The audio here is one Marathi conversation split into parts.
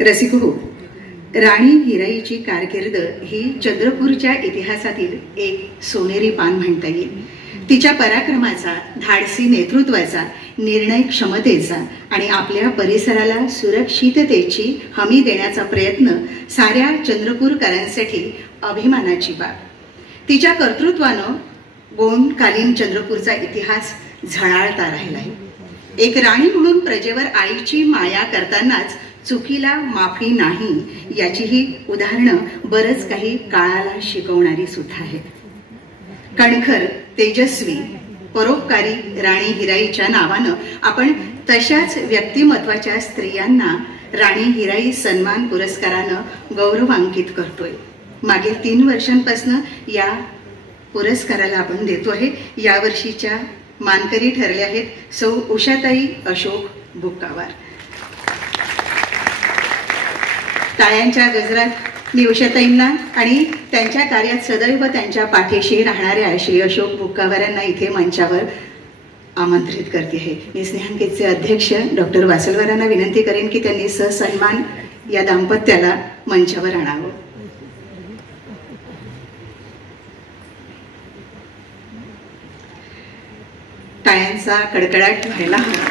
रसिको, राणी हिराईची कारकीर्द ही चंद्रपूरच्या इतिहासातील एक सोनेरी पान म्हणता येईल. तिच्या पराक्रमाचा, धाडसी नेतृत्वाचा, निर्णय क्षमतेचा आणि आपल्या परिसराला सुरक्षिततेची हमी देण्याचा प्रयत्न साऱ्या चंद्रपूरकरांसाठी अभिमानाची बाब. तिच्या कर्तृत्वानं गोंडकालीन चंद्रपूरचा इतिहास झळाळता राहिला आहे. एक राणी म्हणून प्रजेवर आईची माया करतानाच चुकीला माफी नाही याचीही उदाहरणं बरंच काही काळाला शिकवणारी सुद्धा आहेत. कणखर, तेजस्वी, परोपकारी राणी हिराईच्या नावानं आपण तशाच व्यक्तिमत्वाच्या स्त्रियांना राणी हिराई सन्मान पुरस्कारानं गौरवांकित करतोय. मागील 3 वर्षांपासून या पुरस्काराला आपण देतो आहे. यावर्षीच्या मानकरी ठरले आहेत सौ उषाताई अशोक बुक्कावार. टाळ्यांच्या गजरात मी उषाताईंना आणि त्यांच्या कार्यात सदैव त्यांच्या पाठीशी राहणाऱ्या श्री अशोक बुक्कावारांना इथे मंचावर आमंत्रित करते आहे. मी स्नेहांकितचे अध्यक्ष डॉक्टर वासलवारांना विनंती करेन की त्यांनी ससन्मान या दाम्पत्याला मंचावर आणावं. टाळ्यांचा कडकडाट व्हायला हवा.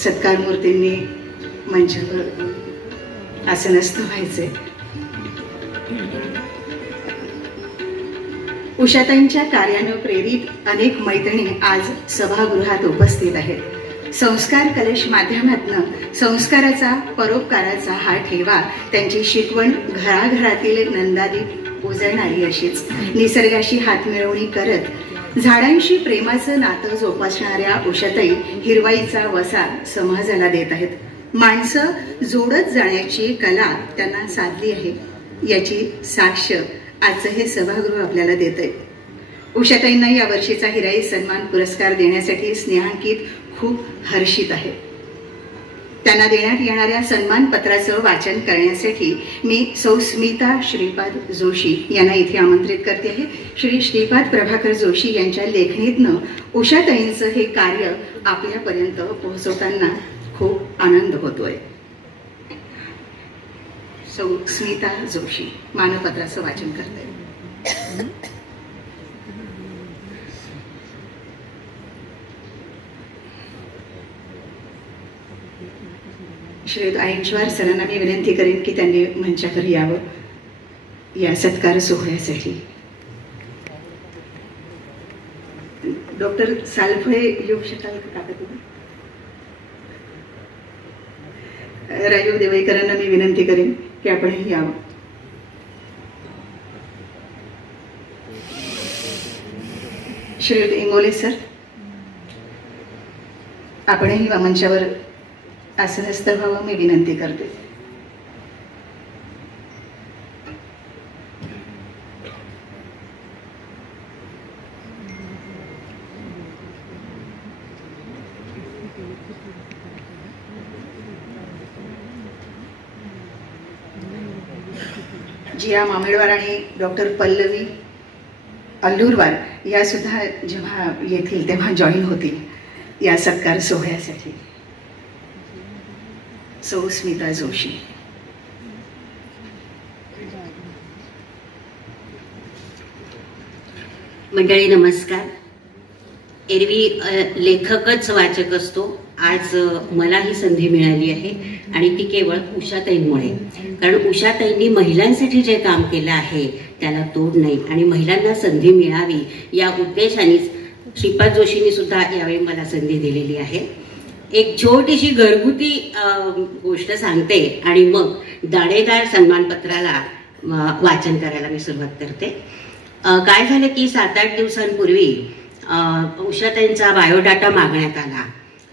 सत्कार मूर्तींनी मंचावर आसनस्थ व्हायचे. उषाताईंच्या कार्यानं प्रेरित अनेक मैत्रिणी आज सभागृहात उपस्थित आहेत. संस्कार कलश माध्यमातून संस्काराचा, परोपकाराचा हा ठेवा, त्यांची शिकवण घराघरातील नंदादीप उजळणारी अशीच. निसर्गाशी हातमिळवणी करत झाडांशी प्रेमाचं नातं जोपासणाऱ्या उषाताई हिरवाईचा वसा समाजाला देत आहेत. माणसं जोडत जाण्याची कला त्यांना साधली आहे याची साक्ष आजचं हे सभागृह आपल्याला देत आहे. उषाताईंना या वर्षीचा हिराई सन्मान पुरस्कार देण्यासाठी स्नेहांकित खूप हर्षित आहे. त्यांना देण्यात येणाऱ्या सन्मान पत्राचं वाचन करण्यासाठी मी सौ स्मिता श्रीपाद जोशी यांना इथे आमंत्रित करते आहे. श्री श्रीपाद प्रभाकर जोशी यांच्या लेखणीतनं उषाताईंचं हे कार्य आपल्यापर्यंत पोहोचवताना खूप आनंद होतोय. सौ स्मिता जोशी मानपत्राचं वाचन करते. श्री आयनश्वर सरांना मी विनंती करेन की त्यांनी मंचावर यावं या सत्कार सोहळ्यासाठी. डॉक्टर सालफळे येऊ शकाल का? राजीव देवईकरांना मी विनंती करेन की आपणही यावं. श्री इंगोले सर आपणही मंचावर आसनस्थ व्हावं मी विनंती करते. जिया मामेडवार आणि डॉक्टर पल्लवी अल्लूरवार या सुद्धा जेव्हा येतील तेव्हा जॉईन होतील या सत्कार सोहळ्यासाठी. सौ स्मिता जोशी. मंडळी नमस्कार. एरवी लेखकच वाचक असतो, आज मला ही संधी मिळाली आहे आणि ती केवळ उषाताईंमुळे. कारण उषाताईंनी महिलांसाठी जे काम केलं आहे त्याला तोड नाही आणि महिलांना संधी मिळावी या उद्देशानेच श्रीपाद जोशींनी सुद्धा यावेळी मला संधी दिलेली आहे. एक छोटीशी घरगुती गोष्ट सांगते आणि मग दाणेदार सन्मानपत्राला वाचन करायला मी सुरुवात करते. काय झालं की 7-8 दिवसांपूर्वी उषाताईंचा बायोडाटा मागण्यात आला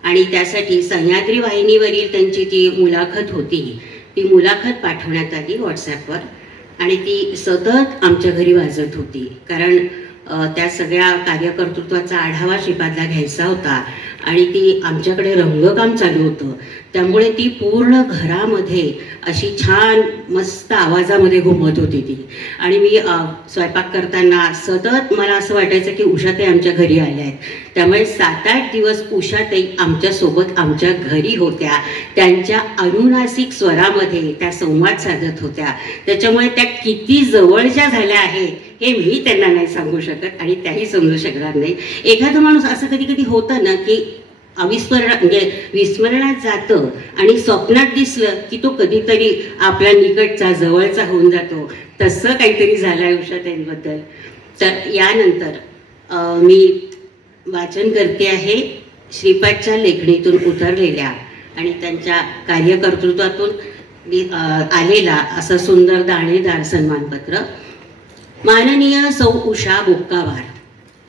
आणि त्यासाठी सह्याद्री वाहिनीवरील त्यांची जी मुलाखत होती ती मुलाखत पाठवण्यात आली व्हॉट्सॲपवर आणि ती सतत आमच्या घरी वाजत होती. कारण त्या सगळ्या कार्यकर्तृत्वाचा आढावा श्रीपादला घ्यायचा होता आणि ती आमच्याकडे रंगकाम चालू होतं, त्यामुळे ती पूर्ण घरामध्ये अशी छान मस्त आवाजामध्ये घुमत होती ती. आणि मी स्वयंपाक करताना सतत मला असं वाटायचं की उषाताई आमच्या घरी आल्या आहेत. त्यामुळे 7-8 दिवस उषाताई आमच्यासोबत आमच्या घरी होत्या, त्यांच्या अनुनासिक स्वरामध्ये त्या संवाद साधत होत्या. त्याच्यामुळे त्या किती जवळच्या झाल्या आहेत हे मी त्यांना नाही सांगू शकत आणि त्याही समजू शकणार नाही. एखादा माणूस असं कधी कधी होतं ना की म्हणजे विस्मरणात जातं आणि स्वप्नात दिसलं की तो कधीतरी आपल्या निकटचा जवळचा होऊन जातो. तसं काहीतरी झालंय उषाताईंबद्दल. तर यानंतर मी वाचन करते आहे श्रीपादच्या लेखणीतून उतरलेल्या आणि त्यांच्या कार्यकर्तृत्वातून आलेला असं सुंदर दाणेदार सन्मानपत्र. माननीय सौ उषा बुक्कावार,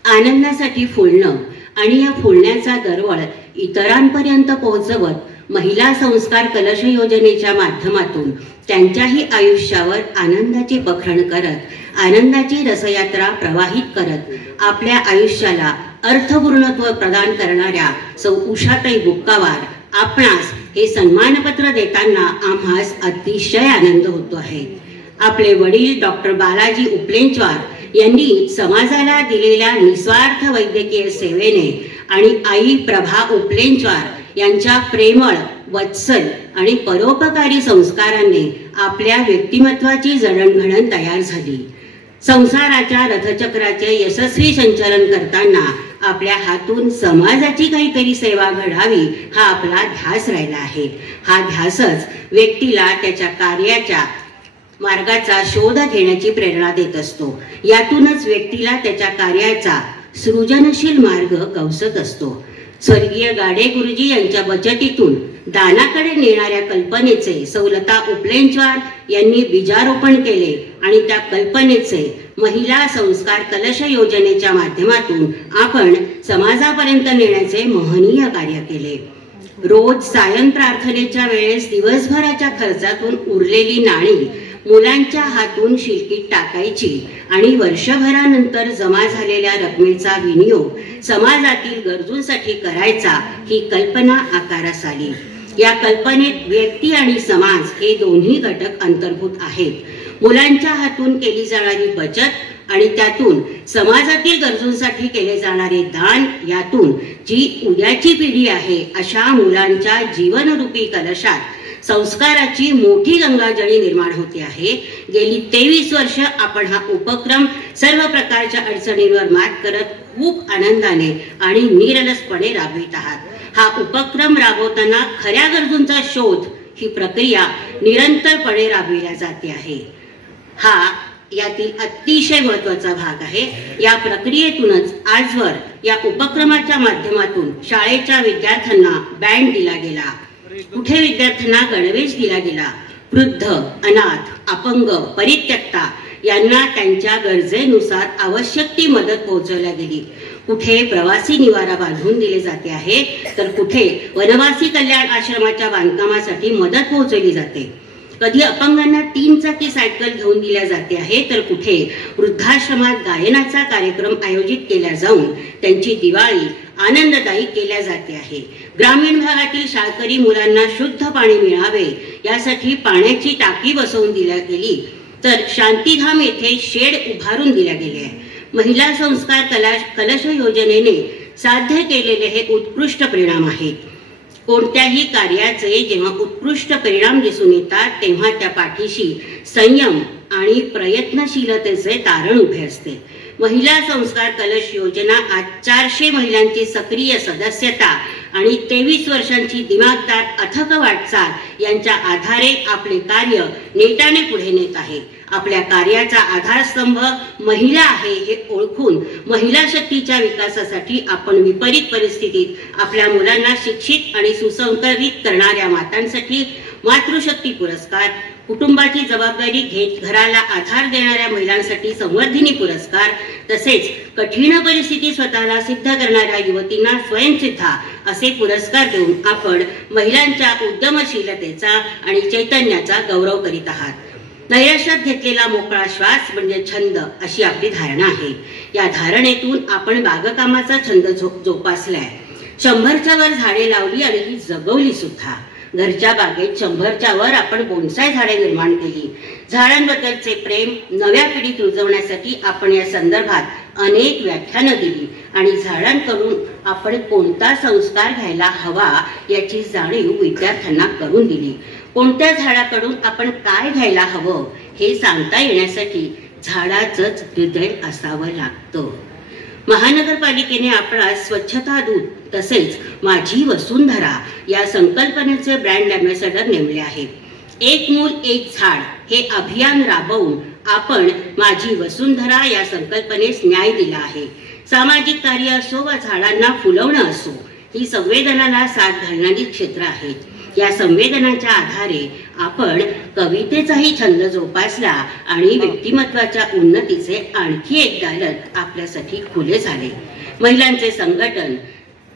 आनंदासाठी फुलणं आणि या फुलण्याचा दरवळ इतरांपर्यंत पोहोचवत महिला संस्कार कलश योजनेच्या माध्यमातून त्यांच्याही आयुष्यावर आनंदाची पखरण करत, आनंदाची रसयात्रा प्रवाहित करत आपल्या आयुष्याला अर्थपूर्णत्व प्रदान करणाऱ्या सौ उषाताई बुक्कावार आपणास हे सन्मानपत्र देताना आम्हास अतिशय आनंद होतो आहे. आपले वडील डॉक्टर बालाजी उपलेंचवार यांनी समाजाला दिलेल्या निस्वार्थ वैद्यकीय सेवेने आणि आई प्रभा उपलेंचवार यांच्या प्रेमळ, वत्सल आणि परोपकारी संस्कारांनी आपल्या व्यक्तिमत्वाची जडणघडण तयार झाली. संसाराच्या रथचक्राचे यशस्वी संचालन करताना आपल्या हातून समाजाची काहीतरी सेवा घडावी हा आपला ध्यास राहिला आहे. हा ध्यासच व्यक्तीला त्याच्या कार्याच्या मार्गाचा शोध घेण्याची प्रेरणा देत असतो. यातूनच व्यक्तीला त्याच्या कार्याचा सृजनशील मार्ग गवसत असतो. स्वर्गीय गाडे गुरुजी यांच्या बचतीतून दानाकडे नेणाऱ्या कल्पनेचे सौलता उपलेंचवार यांनी बीजारोपण केले आणि त्या कल्पनेचे महिला संस्कार कलश योजनेच्या माध्यमातून आपण समाजापर्यंत नेण्याचे महनीय कार्य केले. रोज सायं प्रार्थनेच्या वेळेस दिवसभराच्या खर्चातून उरलेली नाणी मुलांच्या हातून शिलकीत टाकायची आणि वर्षभरानंतर जमा झालेल्या रकमेचा विनियोग समाजातील गरजूंसाठी करायचा ही कल्पना आकारास आली. या कल्पनेत व्यक्ती आणि समाज हे दोन्ही घटक अंतर्भूत आहेत. मुलांच्या हातून केली जाणारी बचत आणि त्यातून समाजातील गरजूंसाठी केले जाणारे दान, यातून जी उद्याची पिढी आहे अशा मुलांच्या जीवनरूपी कलशात संस्काराची मोठी गंगाजळी निर्माण होते आहे. गेली 23 वर्ष आपण हा उपक्रम सर्व प्रकारच्या अडचणींवर मात करत खूप आनंदाने आणि निरलसपणे राबवित आहात. हा उपक्रम राबवताना खऱ्या गरजूंचा शोध ही प्रक्रिया निरंतरपणे राबविल्या जाते आहे. हा यातील अतिशय महत्त्वाचा भाग आहे. या प्रक्रियेतूनच आजवर या उपक्रमाच्या माध्यमातून शाळेच्या विद्यार्थ्यांना बँड दिला गेला, कुठे विद्यार्थ्यांना गणवेश दिला गेला, वृद्ध, अनाथ, अपंग, परित्यक्ता यांना त्यांच्या गरजेनुसार आवश्यक ती मदत पोहोचवल्या गेली. कुठे प्रवासी निवारा बांधून दिले जाते आहे, तर कुठे वनवासी कल्याण आश्रमाच्या बांधकामासाठी मदत पोहोचवली जाते. कधी अपंगांना 3 चाकी सायकल घेऊन दिल्या जाते आहे, तर कुठे वृद्धाश्रमात गायनाचा कार्यक्रम आयोजित केला जाऊन त्यांची दिवाळी आनंददायी केल्या जाते आहे. ग्रामीण भागातील शाळकरी मुलांना शुद्ध पाणी मिळावे यासाठी पाण्याची टाकी बसवून दिल्या गेली, तर शांतीधाम येथे शेड उभारून दिल्या गेले आहे. महिला संस्कार कलश योजनेने साध्य केलेले हे उत्कृष्ट परिणाम आहेत. कोणत्याही कार्याचे जेव्हा उत्कृष्ट परिणाम दिसून येतात तेव्हा त्या पाठीशी संयम आणि प्रयत्नशीलतेचे तारण उभे असते. महिला संस्कार कलश योजना आज 400 महिलांची सक्रिय सदस्यता आणि 23 वर्षांची दिमागदार अथक वाटचाल यांच्या आधारे आपले कार्य नेटाने पुढे नेत आहे. आपल्या कार्याचा आधारस्तंभ महिला आहे हे ओळखून महिला शक्तीच्या विकासासाठी आपण विपरीत परिस्थितीत आपल्या मुलांना शिक्षित आणि सुसंस्कृत करणाऱ्या मातांसाठी मातृशक्ती पुरस्कार, कुटुंबाची जबाबदारी घेत घराला आधार देणाऱ्या महिलांसाठी संवर्धिनी पुरस्कार, तसेच कठीण परिस्थिती स्वतःला सिद्ध करणाऱ्या युवतींना स्वयंसिद्धा असे पुरस्कार देऊन आपण महिलांच्या उद्यमशीलतेचा आणि चैतन्याचा गौरव करीत आहात. नैराश्यात घेतलेला मोकळा श्वास म्हणजे छंद अशी आपली धारणा आहे. या धारणेतून आपण बागकामाचा छंद जोपासलाय. 100च्या वर झाडे लावली आणि ती जगवली सुद्धा. घरच्या बागेत 100च्या वर आपण बोनसाय झाडे निर्माण केली. झाडांबद्दलचे प्रेम नव्या पिढीत रुजवण्यासाठी आपण या संदर्भात अनेक व्याख्यानं दिली आणि झाडांकडून आपण कोणता संस्कार घ्यायला हवा याची जाणीव विद्यार्थ्यांना करून दिली. कोणत्या झाडाकडून आपण काय घ्यायला हवं हे सांगता येण्यासाठी झाडाचंच हृदय असावं लागतं. महानगरपालिकेने आपणास स्वच्छता दूत तसेच माझी वसुंधरा या संकल्पनेचे ब्रँड अँबॅसेडर नेमले आहे. एक मूल एक झाड हे अभियान राबवून आपण माझी वसुंधरा या संकल्पनेस न्याय दिला आहे. सामाजिक कार्य असो वा झाडांना फुलवणं असो, ही संवेदनाला साथ घालणारी क्षेत्र आहेत. या संवेदनांच्या आधारे आपण कवितेचाही छंद जोपासला आणि व्यक्तिमत्वाच्या उन्नतीचे आणखी एक दालन आपल्यासाठी खुले झाले. महिलांचे संघटन,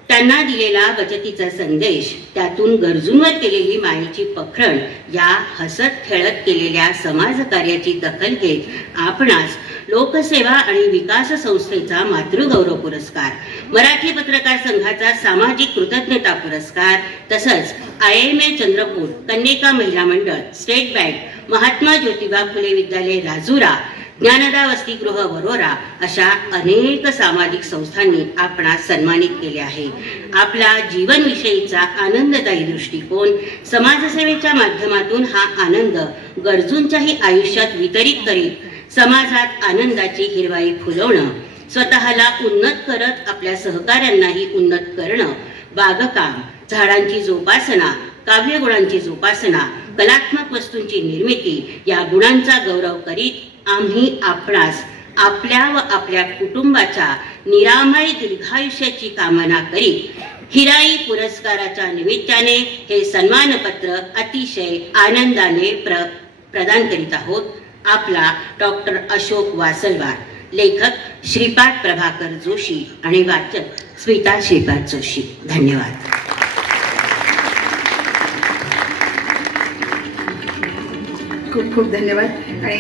त्यांना दिलेला बचतीचा संदेश, त्यातून गरजूंवर केलेली मायेची पखरण, या हसत खेळत केलेल्या समाजकार्याची दखल घेत आपणास लोकसेवा आणि विकास संस्थेचा मातृगौरव पुरस्कार, मराठी पत्रकार संघाचा सामाजिक कृतज्ञता पुरस्कार तसंच IIMA चंद्रपूर, कन्यका महिला मंडळ, स्टेट बँक, महात्मा ज्योतिबा फुले विद्यालय राजुरा, ज्ञानदा वसतिगृह वरोरा अशा अनेक सामाजिक संस्थांनी आपणास सन्मानित केले आहे. आपला जीवनविषयीचा आनंददायी दृष्टिकोन, समाजसेवेच्या माध्यमातून हा आनंद गरजूंच्याही आयुष्यात वितरित करीत समाजात आनंदाची हिरवाई फुलवणं, स्वतःला उन्नत करत आपल्या सहकाऱ्यांनाही उन्नत करणं, बागकाम, झाडांची जोपासना, काव्यगुणांची जोपासना, कलात्मक वस्तूंची निर्मिती या गुणांचा गौरव करीत आम्ही आपणास आपल्या व आपल्या कुटुंबाच्या निरामय दीर्घायुष्याची कामना करीत हिराई पुरस्काराच्या निमित्ताने हे सन्मानपत्र अतिशय आनंदाने प्रदान करीत आहोत. आपला डॉक्टर अशोक वासलवार, लेखक श्रीपाद प्रभाकर जोशी आणि वाचक स्मिता श्रीपाद जोशी. धन्यवाद. खूप खूप धन्यवाद.